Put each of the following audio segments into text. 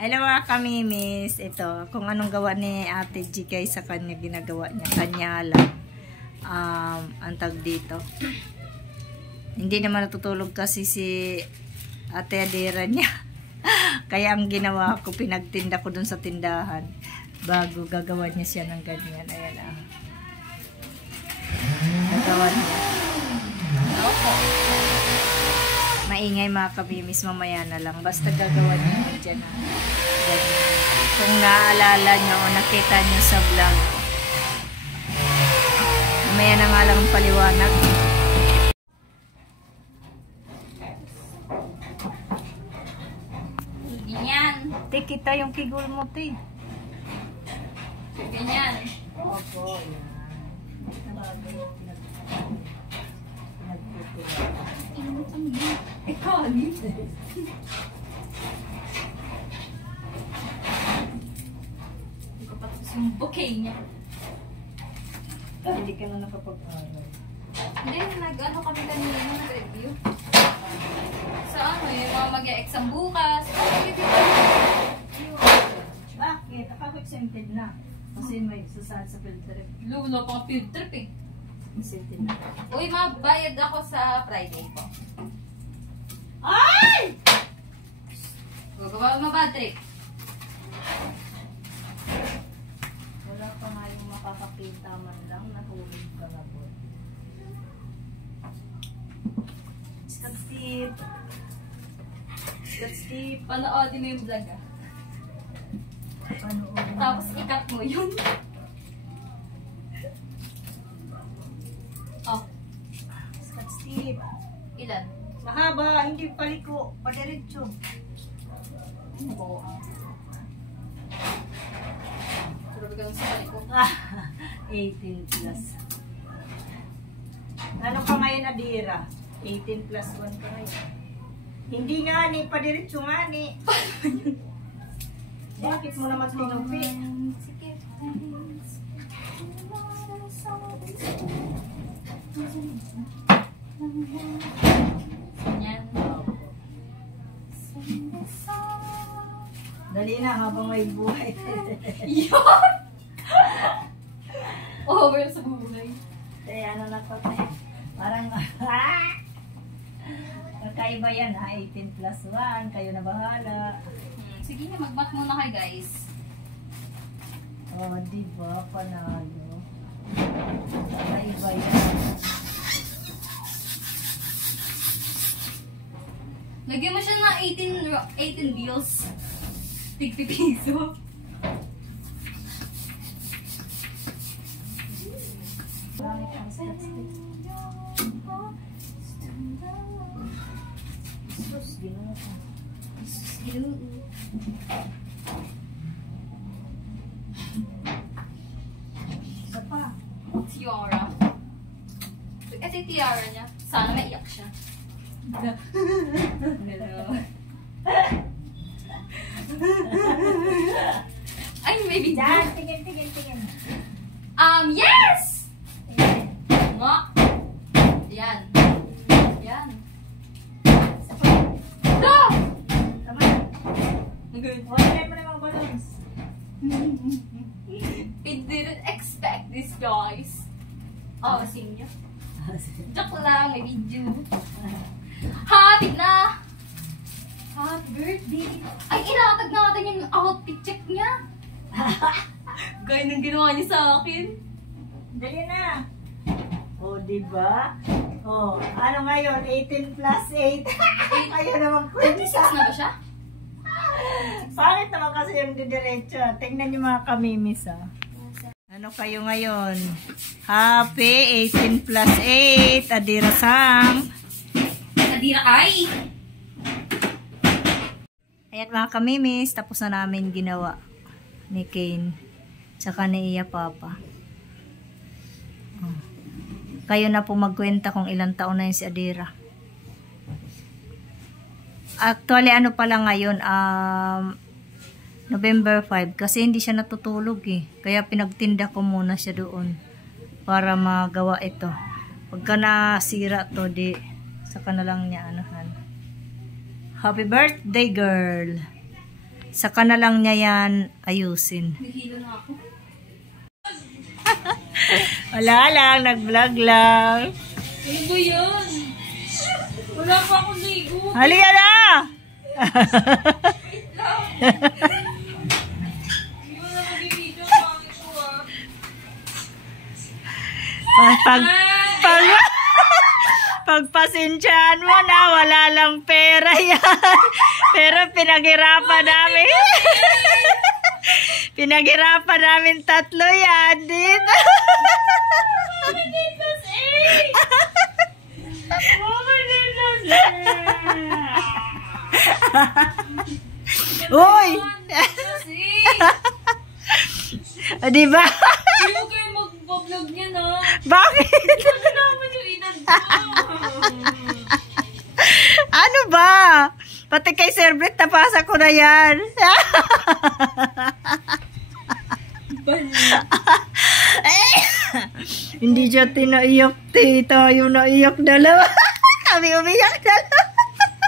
Hello mga kamimis. Ito, kung anong gawa ni Ate G kay sa kanya, ginagawa niya. Kanya lang. Ang tag dito. Hindi naman natutulog kasi si Ate Adira niya. Kaya ang ginawa ko, pinagtinda ko dun sa tindahan. Bago gagawa niya siya ng ganyan. Ayan ah. Gagawa niya. Maingay mga kabimis, mamaya na lang. Basta gagawa niyo dyan. Kung naaalala nyo o nakita nyo sa vlog. Mamaya na nga lang ang paliwanag. Ganyan. Te, kita yung kigul mo, te. Ganyan. Opo, yan. Ikaw, alin? Hindi ko pa tapos yung bouquet niya. Hindi ka na nakapag-aral. Hindi, nag-ano kami kanina, nag-review. Sa ano, yung mga mag-e-exam bukas. Bakit? Ako-exempted na. Kasi may susad sa field trip. Wala pang field trip eh. Exempted na. Uy, mabayad ako sa Friday po. Ay! Gagawa mo bad trip. Wala pa nga yung makakakita man lang. Nahulog ka na po. Stop, Steve. Stop, Steve. Panoodin mo yung vlog ah. Tapos ikat mo yun. Oh, Stop, Steve. ilan? Mahaba, hindi paliko. Padiretso. Ano ba? Grabe ka lang sa balik ko. 18 plus. Ano ka ngayon, Adira? 18 plus 1 ka ngayon. Hindi nga ni, padiretso nga ni. Bakit mo naman tinupi? Yan. Dali na habang may buhay. Yan! Over sa buhay. Kaya ano na ko, parang kakaiba yan ha, 18 plus 1, kayo na bahala. Sige na, mag-mat muna kayo guys. Oh, diba, panalo. Kakaiba yan. Lagyan mo siya ng 18 bills. Tig-50 piso. Bakit ang statistic? Sus, ginawa ka. Isa pa. Tiara. Ito yung tiara niya. Sana maiyak siya. Hello. Ay, maybe. Diyan, tingin. Yes! Nga. Yan. Yan. Isa pa. Go! Tama. Good. Wala mo na mga balloons. I didn't expect this, guys. Oh, sing niya. Joke lang, may video. Happy na! Happy birthday! Ay, ilatag natin yung outfit check niya. Gaya nang ginawa niya sa akin. Dali na. O, diba? O, ano ngayon? 18 plus 8. Ayaw na magkwenta. 26 na ba siya? Pangit naman kasi yung didiretso. Tingnan niyo mga kamimis ah. Ano kayo ngayon? Happy 18 plus 8. Adira Sam. Nadira kay! Ayan mga kamimis. Tapos na namin ginawa ni Kane. Tsaka ni Iya Papa. Kayo na po magkwenta kung ilang taon na yun si Adira. Actually, ano pala ngayon, November 5. Kasi hindi siya natutulog eh. Kaya pinagtinda ko muna siya doon. Para magawa ito. Pagka nasira to, saka na lang niya anuhan. Happy birthday, girl! Saka na lang niya yan ayusin. Nahilo na ako. Wala lang, nag-vlog lang. Ano ba yan? Wala pa akong ligo. Halika na! Hindi mo na mag-video pa ito Pagpasensyaan mo na, wala lang pera yan. Pero pinaghirapan namin. Pinaghirapan namin tatlo yan dito. Uy! Diba? Hindi mo kayo mag-vlog niya na. Bakit? Ano naman yung edad ko? Ano ba? Pati kay Sir Brett, napasa ko na yan. Hindi siya tinaiyak, tito. Yung naiyak dalawa. Kami umiyak dalawa.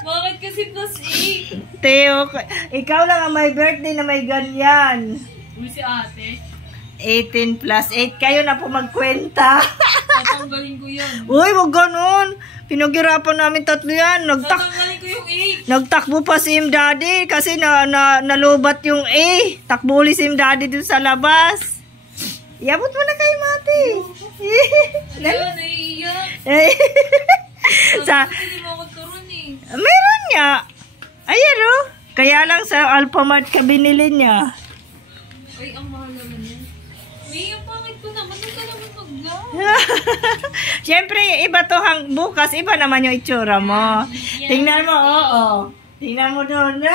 Bakit kasi +8? Teo, ikaw lang ang may birthday na may ganyan. Uy, si ate. 18 plus 8. Kayo na po magkwenta. Tatanggalin ko yan. Uy, wag ganun. Pinaghirapan namin tatlo yan. Tatanggalin ko yung 8. Nagtakbo pa si Im Daddy kasi nalubat yung A. Takbo ulit si Im Daddy dun sa labas. Iabot mo na kay Mati. Ayun, naiiyak. Hindi mo ako turon eh. Meron niya. Ayan o. Kaya lang sa Alphamart ka binili niya. Ay, ang mahal naman yan. May, ang pangit ko naman. Huwag ka naman mag-vlog. Siyempre, iba to bukas. Iba naman yung itsura mo. Yeah. Tingnan mo, oo. Tingnan mo doon.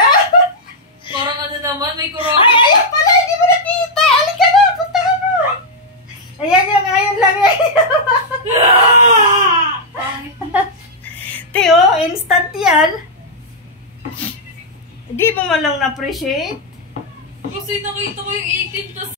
Parang ano naman, may kurang. Ay, ayun pala. Hindi mo nakita. Alika na. Puntahan mo. Ayan yung ngayon lang yan. Teo, instant yan. Hindi mo man lang na-appreciate. Kasi nakita ko yung 18 tas